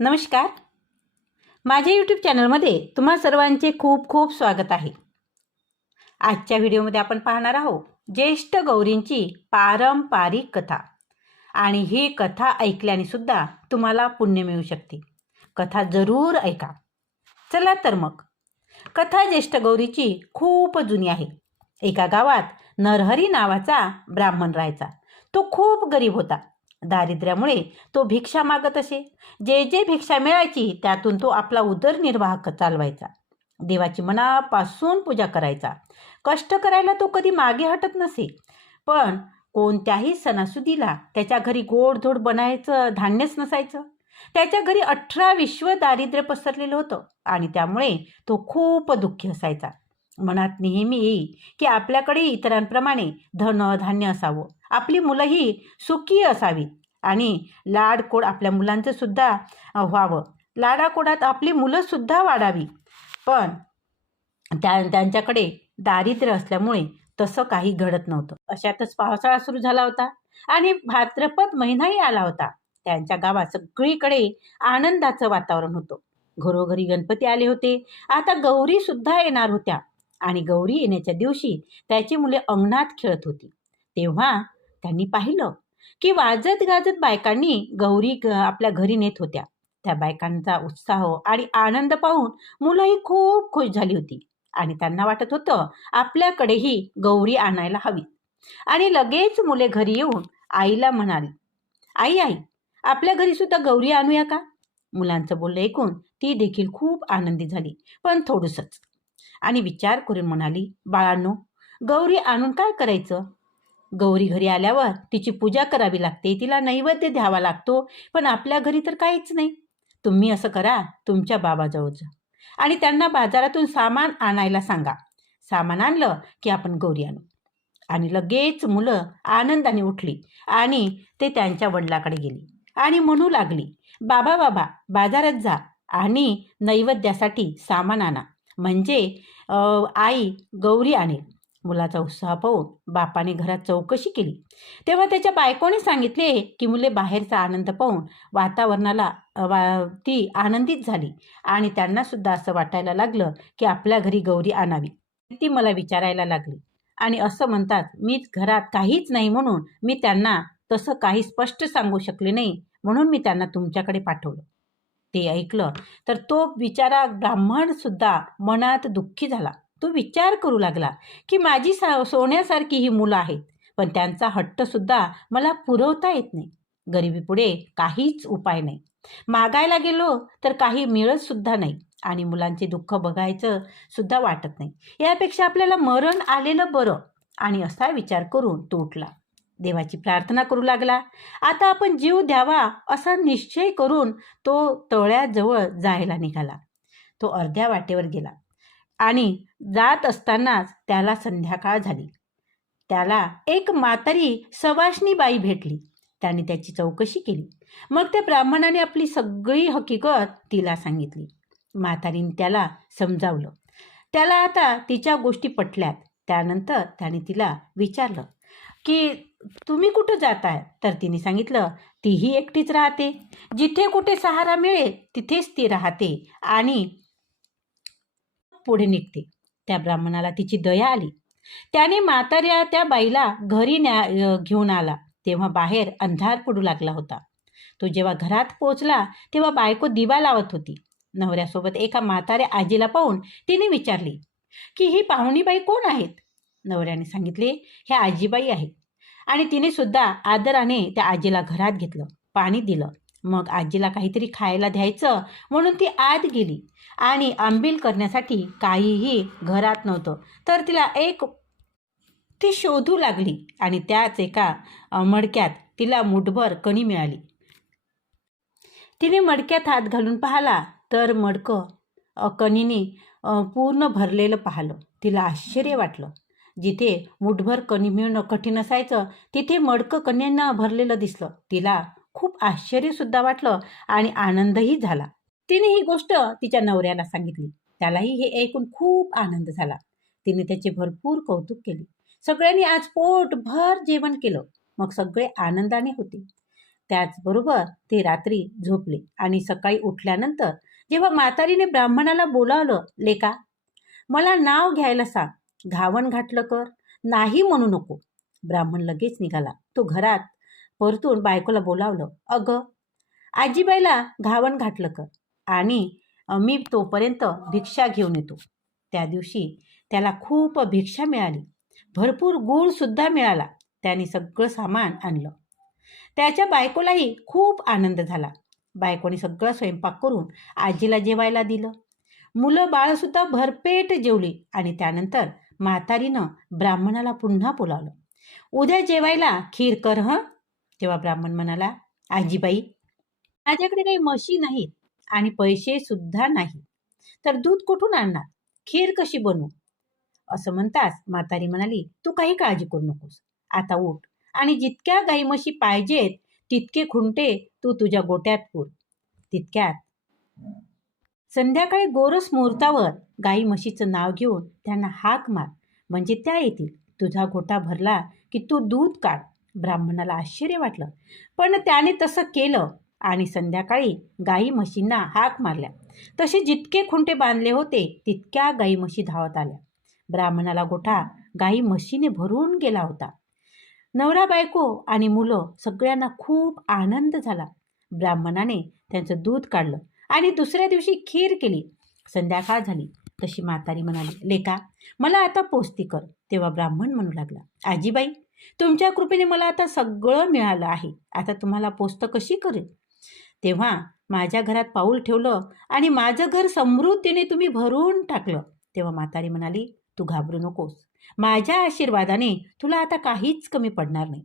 नमस्कार. माझ्या यूट्यूब चॅनलमध्ये तुम्हा सर्वांचे खूप खूप स्वागत आहे. आजच्या व्हिडिओमध्ये आपण पाहणार आहोत ज्येष्ठ गौरींची पारंपरिक कथा. आणि ही कथा ऐकल्याने सुद्धा तुम्हाला पुण्य मिळू शकते. कथा जरूर ऐका. चला तर मग. कथा ज्येष्ठ गौरीची खूप जुनी आहे. एका गावात नरहरी नावाचा ब्राह्मण राहायचा. तो खूप गरीब होता. दारिद्र्यामुळे तो भिक्षा मागत असे. जे जे भिक्षा मिळायची त्यातून तो आपला उदरनिर्वाह चालवायचा. देवाची मनापासून पूजा करायचा. कष्ट करायला तो कधी मागे हटत नसे. पण कोणत्याही सणासुदीला त्याच्या घरी गोडधोड बनायचं धान्यच नसायचं. त्याच्या घरी अठरा विश्व दारिद्र्य पसरलेलं होतं आणि त्यामुळे तो खूप दुःखी असायचा. मनात नेहमी येई की आपल्याकडे इतरांप्रमाणे धन धान्य असावं. आपली मुलंही सुखी असावीत आणि लाडकोड आपल्या मुलांचं सुद्धा व्हावं. लाडाकोडात आपली मुलंसुद्धा वाढावी. पण त्या त्यांच्याकडे दारिद्र्य असल्यामुळे तसं काही घडत नव्हतं. अशातच पावसाळा सुरू झाला होता आणि भाद्रपद महिनाही आला होता. त्यांच्या गावात सगळीकडे आनंदाचं वातावरण होतं. घरोघरी गणपती आले होते. आता गौरी सुद्धा येणार होत्या. आणि गौरी येण्याच्या दिवशी त्याची मुले अंगणात खेळत होती. तेव्हा त्यांनी पाहिलं की वाजत गाजत बायकांनी गौरी आपल्या घरी नेत होत्या. त्या बायकांचा उत्साह आणि आनंद पाहून मुलंही खूप खुश झाली होती. आणि त्यांना वाटत होतं आपल्याकडेही गौरी आणायला हवी. आणि लगेच मुले घरी येऊन आईला म्हणाली आई आई आपल्या घरी सुद्धा गौरी आणूया का? मुलांचं बोलणं ऐकून ती देखील खूप आनंदी झाली पण थोडंसंच. आणि विचार करून म्हणाली बाळांनो गौरी आणून काय करायचं? गौरी घरी आल्यावर तिची पूजा करावी लागते तिला नैवेद्य द्यावा लागतो पण आपल्या घरी तर काहीच नाही. तुम्ही असं करा तुमच्या बाबाजवळ जा आणि त्यांना बाजारातून सामान आणायला सांगा. सामान आणलं की आपण गौरी आणू. आणि लगेच मुलं आनंदाने उठली आणि ते त्यांच्या वडिलाकडे गेली. आणि म्हणू लागली बाबा बाबा बाजारात जा आणि नैवेद्यासाठी सामान आणा. म्हणजे आई गौरी आणेल. मुलाचा उत्साह पाहून बापाने घरात चौकशी केली. तेव्हा त्याच्या बायकोने सांगितले की मुले बाहेरचा आनंद पाहून वातावरणाला वा ती आनंदित झाली आणि त्यांना सुद्धा असं वाटायला लागलं की आपल्या घरी गौरी आणावी. ती मला विचारायला लागली आणि असं म्हणतात मीच घरात काहीच नाही म्हणून मी त्यांना तसं काही स्पष्ट सांगू शकले नाही म्हणून मी त्यांना तुमच्याकडे पाठवलं. ते ऐकलं तर तो बिचारा ब्राह्मणसुद्धा मनात दुःखी झाला. तो विचार करू लागला की माझी सा सोन्यासारखी ही मुलं आहेत पण त्यांचा हट्टसुद्धा मला पुरवता येत नाही. गरिबीपुढे काहीच उपाय नाही. मागायला गेलो तर काही मिळतसुद्धा नाही आणि मुलांचे दुःख बघायचं सुद्धा वाटत नाही. यापेक्षा आपल्याला मरण आलेलं बरं आणि असा विचार करून तो उठला. देवाची प्रार्थना करू लागला. आता आपण जीव द्यावा असा निश्चय करून तो तळ्याजवळ जायला निघाला. तो अर्ध्या वाटेवर गेला आणि जात असतानाच त्याला संध्याकाळ झाली. त्याला एक म्हातारी सवाष्णी बाई भेटली. त्याने त्याची चौकशी केली. मग त्या ब्राह्मणाने आपली सगळी हकीकत तिला सांगितली. म्हातारीने त्याला समजावलं. त्याला आता तिच्या गोष्टी पटल्यात. त्यानंतर त्याने तिला विचारलं की तुम्ही कुठं जाताय? तर तिने सांगितलं तीही एकटीच राहते. जिथे कुठे सहारा मिळेल तिथेच ती राहते आणि पुढे निघते. त्या ब्राह्मणाला तिची दया आली. त्याने म्हाताऱ्या त्या बाईला घरी न्या घेऊन आला. तेव्हा बाहेर अंधार पडू लागला होता. तो जेव्हा घरात पोचला तेव्हा बायको दिवा लावत होती. नवऱ्यासोबत एका म्हाताऱ्या आजीला पाहून तिने विचारली की ही पाहुणीबाई कोण आहेत? नवऱ्याने सांगितले ह्या आजीबाई आहेत. आणि तिने सुद्धा आदराने त्या आजीला घरात घेतलं पाणी दिलं. मग आजीला काहीतरी खायला द्यायचं म्हणून ती आत गेली. आणि आंबील करण्यासाठी काहीही घरात नव्हतं तर तिला एक ती शोधू लागली आणि त्याच एका मडक्यात तिला मुठभर कणी मिळाली. तिने मडक्यात हात घालून पाहिला तर मडकं कणीने पूर्ण भरलेलं पाहिलं. तिला आश्चर्य वाटलं. जिथे मुठभर कणी मिळणं कठीण असायचं तिथे मडकं कन्यांना भरलेलं दिसलं. तिला खूप आश्चर्यसुद्धा वाटलं आणि आनंदही झाला. तिने ही गोष्ट तिच्या नवऱ्याला सांगितली. त्यालाही हे ऐकून खूप आनंद झाला. तिने त्याचे भरपूर कौतुक केले. सगळ्यांनी आज पोटभर जेवण केलं. मग सगळे आनंदाने होते. त्याचबरोबर ते रात्री झोपले आणि सकाळी उठल्यानंतर जेव्हा म्हातारीने ब्राह्मणाला बोलावलं लेका मला नाव घ्यायला सांग. घावण घातलं कर. नाही म्हणू नको. ब्राह्मण लगेच निघाला. तो घरात परतून बायकोला बोलावलं अगं आजीबाईला घावण घातलं कर आणि मी तोपर्यंत भिक्षा घेऊन येतो. त्या दिवशी त्याला खूप भिक्षा मिळाली. भरपूर गूळसुद्धा मिळाला. त्याने सगळं सामान आणलं. त्याच्या बायकोलाही खूप आनंद झाला. बायकोने सगळं स्वयंपाक करून आजीला जेवायला दिलं. मुलं बाळसुद्धा भरपेट जेवली आणि त्यानंतर म्हातारीनं ब्राह्मणाला पुन्हा बोलावलं. उद्या जेवायला खीर कर हं? तेव्हा ब्राह्मण म्हणाला आजीबाई माझ्याकडे काही म्हशी नाहीत आणि पैसे सुद्धा नाही. तर दूध कुठून आणणार? खीर कशी बनवू? असं म्हणताच म्हातारी म्हणाली तू काही काळजी करू नकोस. आता उठ आणि जितक्या गाई म्हशी पाहिजेत तितके खुंटे तू तुझ्या गोट्यात पूर. तितक्यात संध्याकाळी गोरस मुहूर्तावर गाई म्हशीचं नाव घेऊन त्यांना हाक मार. म्हणजे त्या येतील. तुझा गोटा भरला की तू दूध काढ. ब्राह्मणाला आश्चर्य वाटलं. पण त्याने तसं केलं आणि संध्याकाळी गाई म्हशींना हाक मारल्या. तसे जितके खुंटे बांधले होते तितक्या गाई म्हशी धावत आल्या. ब्राह्मणाला गोठा गाई म्हशीने भरून गेला होता. नवरा बायको आणि मुलं सगळ्यांना खूप आनंद झाला. ब्राह्मणाने त्यांचं दूध काढलं. आणि दुसऱ्या दिवशी खीर केली. संध्याकाळ झाली. तशी म्हातारी म्हणाली लेका मला आता पोस्ती कर. तेव्हा ब्राह्मण म्हणू लागला आजीबाई तुमच्या कृपेने मला आता सगळं मिळालं आहे. आता तुम्हाला पोस्त कशी करेल तेव्हा माझ्या घरात पाऊल ठेवलं आणि माझं घर समृद्धीने तुम्ही भरून टाकलं. तेव्हा म्हातारी म्हणाली तू घाबरू नकोस. माझ्या आशीर्वादाने तुला आता काहीच कमी पडणार नाही.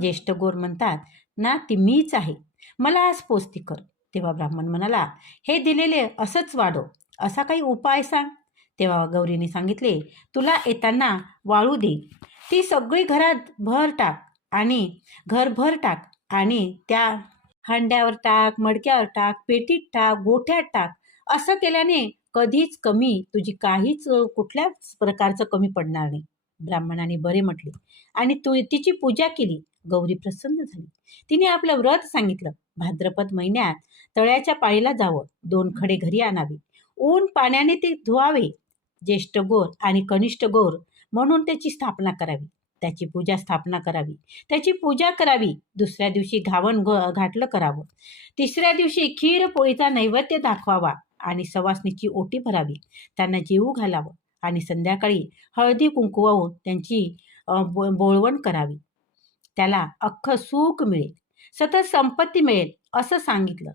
ज्येष्ठ गोर म्हणतात ना ती मीच आहे. मला आज पोस्ती कर. तेव्हा ब्राह्मण म्हणाला हे दिलेले असंच वाढव असा काही उपाय सांग. तेव्हा गौरीने सांगितले तुला येताना वाळू दे. ती सगळी घरात भर टाक आणि घरभर टाक आणि त्या हंड्यावर टाक मडक्यावर टाक पेटीत टाक गोठ्यात टाक. असं केल्याने कधीच कमी तुझी काहीच कुठल्याच प्रकारचं कमी पडणार नाही. ब्राह्मणाने बरे म्हटले. आणि तू तिची पूजा केली. गौरी प्रसन्न झाली. तिने आपलं व्रत सांगितलं. भाद्रपद महिन्यात तळ्याच्या पाळीला जावं. दोन खडे घरी आणावे. ऊन पाण्याने ते धुवावे. ज्येष्ठ गोर आणि कनिष्ठ गोर म्हणून त्याची स्थापना करावी. त्याची पूजा स्थापना करावी. त्याची पूजा करावी. दुसऱ्या दिवशी घावण घ घाटलं करावं. तिसऱ्या दिवशी खीर पोळीचा नैवेद्य दाखवावा आणि सवासणीची ओटी भरावी. त्यांना जेवू घालावं आणि संध्याकाळी हळदी कुंकू वाहून त्यांची बो बोळवण करावी. त्याला अख्खं सुख मिळेल सतत संपत्ती मिळेल असं सांगितलं.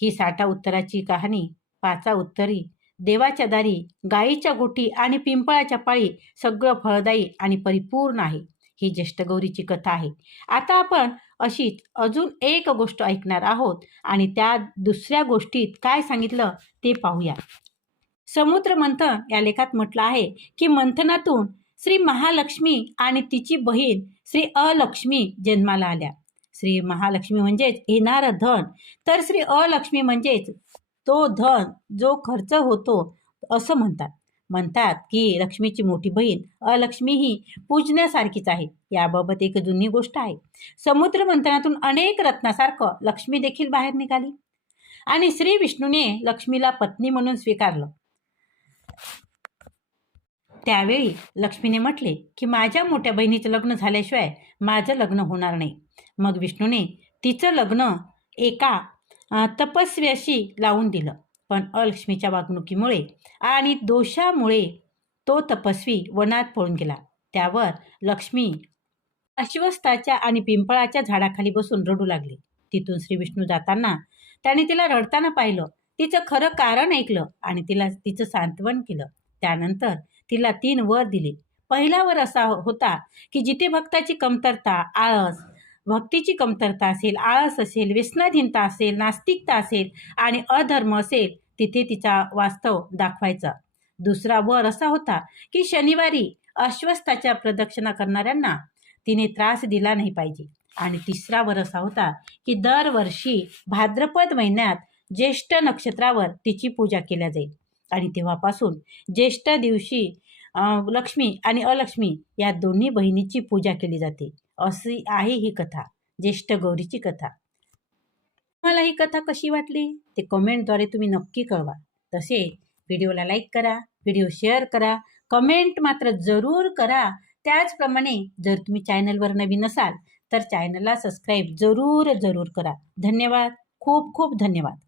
ही साठा उत्तराची कहाणी पाचा उत्तरी देवाच्या दारी गायीच्या गोटी आणि पिंपळाच्या पाळी सगळं फळदायी आणि परिपूर्ण आहे. ही ज्येष्ठगौरीची कथा आहे. आता आपण अशीच अजून एक गोष्ट ऐकणार आहोत आणि त्या दुसऱ्या गोष्टीत काय सांगितलं ते पाहूया. समुद्र मंथन या लेखात म्हटलं आहे की मंथनातून श्री महालक्ष्मी आणि तिची बहीण श्री अलक्ष्मी जन्माला आल्या. श्री महालक्ष्मी म्हणजेच येणारं धन. तर श्री अलक्ष्मी म्हणजेच तो धन जो खर्च होतो असं म्हणतात. म्हणतात की लक्ष्मीची मोठी बहीण अलक्ष्मी ही पूजण्यासारखीच आहे. याबाबत एक जुनी गोष्ट आहे. समुद्र मंथनातून अनेक रत्नासारखं लक्ष्मी देखील बाहेर निघाली. आणि श्री विष्णूने लक्ष्मीला पत्नी म्हणून स्वीकारलं. त्यावेळी लक्ष्मीने म्हटले की माझ्या मोठ्या बहिणीचं लग्न झाल्याशिवाय माझं लग्न होणार नाही. मग विष्णूने तिचं लग्न एका तपस्व्याशी लावून दिलं. पण अलक्ष्मीच्या वागणुकीमुळे आणि दोषामुळे तो तपस्वी वनात पळून गेला. त्यावर लक्ष्मी अश्वस्ताच्या आणि पिंपळाच्या झाडाखाली बसून रडू लागली. तिथून श्री विष्णू जाताना त्याने तिला रडताना पाहिलं. तिचं खरं कारण ऐकलं आणि तिला तिचं सांत्वन केलं. त्यानंतर तिला तीन वर दिले. पहिला वर असा हो-, होता की जिथे भक्ताची कमतरता आळस भक्तीची कमतरता असेल आळस असेल व्यसनाधीनता असेल नास्तिकता असेल आणि अधर्म असेल तिथे तिचा वास्तव दाखवायचा. दुसरा वर असा होता की शनिवारी अस्वस्थाच्या प्रदक्षिणा करणाऱ्यांना तिने त्रास दिला नाही पाहिजे. आणि तिसरा वर असा होता की दरवर्षी भाद्रपद महिन्यात ज्येष्ठ नक्षत्रावर तिची पूजा केल्या जाईल. आणि तेव्हापासून ज्येष्ठ दिवशी लक्ष्मी आणि अलक्ष्मी या दोन्ही बहिणीची पूजा केली जाते. अशी आहे ही कथा ज्येष्ठ गौरीची कथा. मला ही कथा कशी वाटली? ते कमेंटद्वारे तुम्ही नक्की कळवा. तसे व्हिडिओला लाईक करा व्हिडिओ शेअर करा कमेंट मात्र जरूर करा. त्याचप्रमाणे जर तुम्ही चॅनलवर नवीन असाल तर चॅनलला सबस्क्राईब जरूर जरूर करा. धन्यवाद. खूप खूप धन्यवाद.